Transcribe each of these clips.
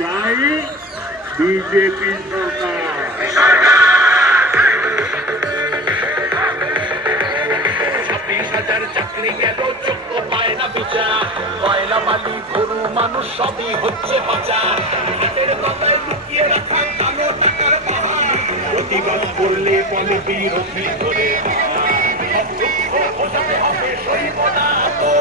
চাই বিজেপি সরকার। 26,000 চাকরি গেল, যোগ্য পায় না বিচার। কয়লা বালি গরু মানুষ সবই হচ্ছে পাচার। হাতের তলায় লুকিয়ে রাখা কালো টাকার পাহাড়, প্রতিবাদ করলে বলে বিরোধী করে বোঝাতে হবে সইব না তো।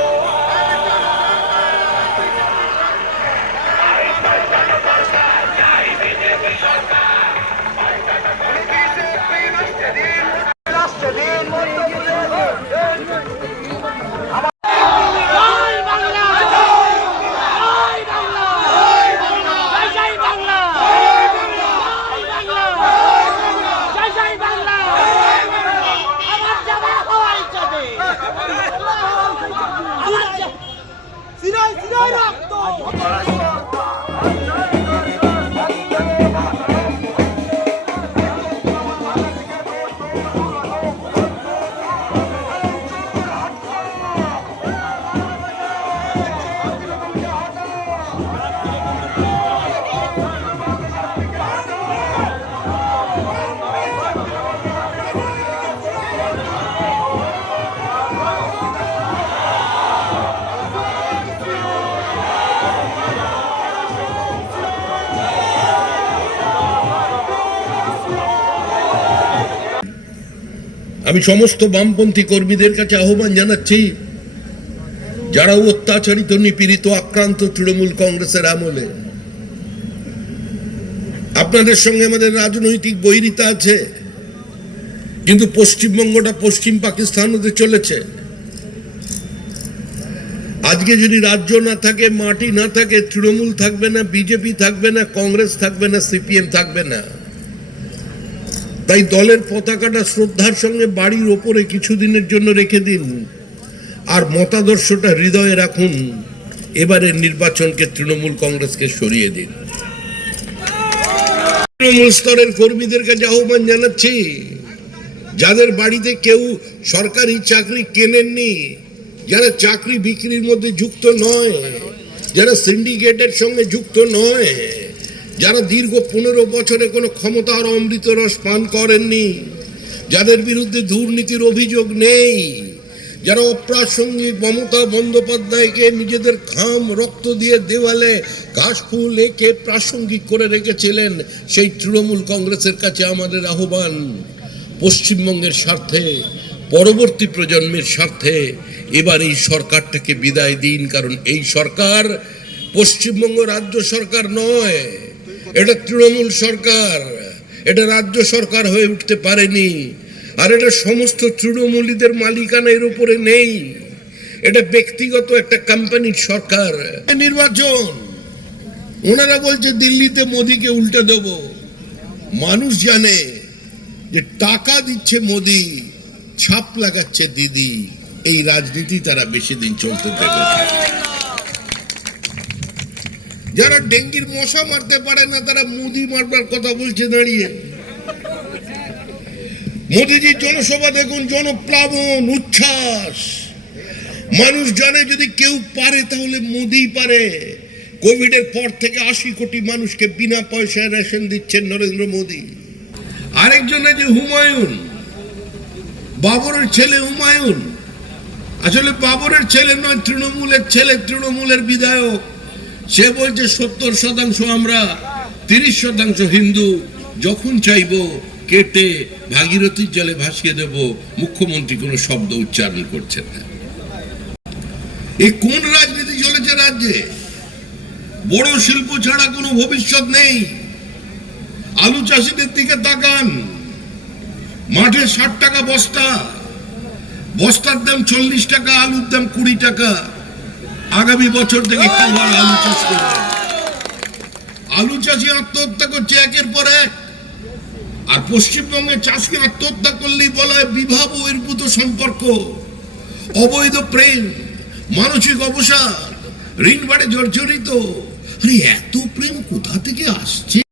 আমি সমস্ত বামপন্থী কর্মীদের কাছে আহ্বান জানাচ্ছি, যারা অত্যাচারিত, নিপীড়িত, আক্রান্ত তৃণমূল কংগ্রেসের আমলে, আপনাদের সঙ্গে আমাদের রাজনৈতিক বৈরিতা আছে, কিন্তু পশ্চিমবঙ্গটা পশ্চিম পাকিস্তান হতে চলেছে। আজকে যদি রাজ্য না থাকে, মাটি না থাকে, তৃণমূল থাকবে না, বিজেপি থাকবে না, কংগ্রেস থাকবে না, সিপিএম থাকবে না। তাই দলের পতাকাটা শ্রদ্ধার সঙ্গে বাড়ির ওপরে কিছুদিনের জন্য রেখে দিন, আর মতাদর্শটা হৃদয়ে রাখুন। এবারের নির্বাচনকে তৃণমূল কংগ্রেসকে সরিয়ে দিন। তৃণমূল স্তরের কর্মীদের কাছে আহ্বান জানাচ্ছি, যাদের বাড়িতে কেউ সরকারি চাকরি কেনেননি, যারা চাকরি বিক্রির মধ্যে যুক্ত নয়, যারা সিন্ডিকেটের সঙ্গে যুক্ত নয়, যারা দীর্ঘ 15 বছরে কোনো ক্ষমতার অমৃত রস পান করেননি, যাদের বিরুদ্ধে দুর্নীতির অভিযোগ নেই, যারা অপ্রাসঙ্গিক মমতা বন্দ্যোপাধ্যায়কে নিজেদের ঘাম রক্ত দিয়ে দেওয়ালে ঘাসফুল এঁকে প্রাসঙ্গিক করে রেখেছিলেন, সেই তৃণমূল কংগ্রেসের কাছে আমাদের আহ্বান, পশ্চিমবঙ্গের স্বার্থে, পরবর্তী প্রজন্মের স্বার্থে এবার এই সরকারটাকে বিদায় দিন। কারণ এই সরকার পশ্চিমবঙ্গ রাজ্য সরকার নয়, এটা তৃণমূল সরকার, এটা রাজ্য সরকার হয়ে উঠতে পারেনি। আর এটা সমস্ত তৃণমূলীদের মালিকানা এর উপরে নেই, এটা ব্যক্তিগত একটা কোম্পানির সরকার। নির্বাচন ওনারা বলছে দিল্লিতে মোদিকে উল্টে দেব। মানুষ জানে যে টাকা দিচ্ছে মোদি, ছাপ লাগাচ্ছে দিদি, এই রাজনীতি তারা বেশি দিন চলতে দেবে। যারা ডেঙ্গির মশা মারতে পারে না, তারা মোদি মারবার কথা বলছে দাঁড়িয়ে। মোদিজির জনসভা দেখুন, জনপ্লাবন, উচ্ছ্বাস। মানুষ জানে যদি কেউ পারে তাহলে মোদি পারে। কোভিডের পর থেকে 80 কোটি মানুষকে বিনা পয়সায় রেশন দিচ্ছেন নরেন্দ্র মোদি। আরেকজন আছে হুমায়ুন, বাবরের ছেলে হুমায়ুন। আসলে বাবরের ছেলে নয়, তৃণমূলের ছেলে, তৃণমূলের বিধায়ক। সে বলছে 70% আমরা, 30% হিন্দু, যখন চাইবো কেটে ভাগীরথীর জলে ভাসিয়ে দেব। মুখ্যমন্ত্রী কোনো শব্দ উচ্চারণ করছেন না। এই কোন রাজনীতি চলেছে রাজ্যে? বড় শিল্প ছাড়া কোনো ভবিষ্যৎ নেই। আলু চাষিদের দিকে তাকান, মাঠে 60 টাকা বস্তা, বস্তার দাম 40 টাকা, আলুর দাম 20 টাকা। আগামী বছর থেকে কেউ আর আলু চাষ করবে? আলু চাষি আত্মহত্যা করছে একের পর এক। আর পশ্চিমবঙ্গের চাষি আত্মহত্যা করলেই বলা হয় বিবাহ বহির্ভূত সম্পর্ক, অবৈধ প্রেম, মানসিক অবসাদ, ঋণ বাড়ে জর্জরিত। আরে এত প্রেম কোথা থেকে আসছে?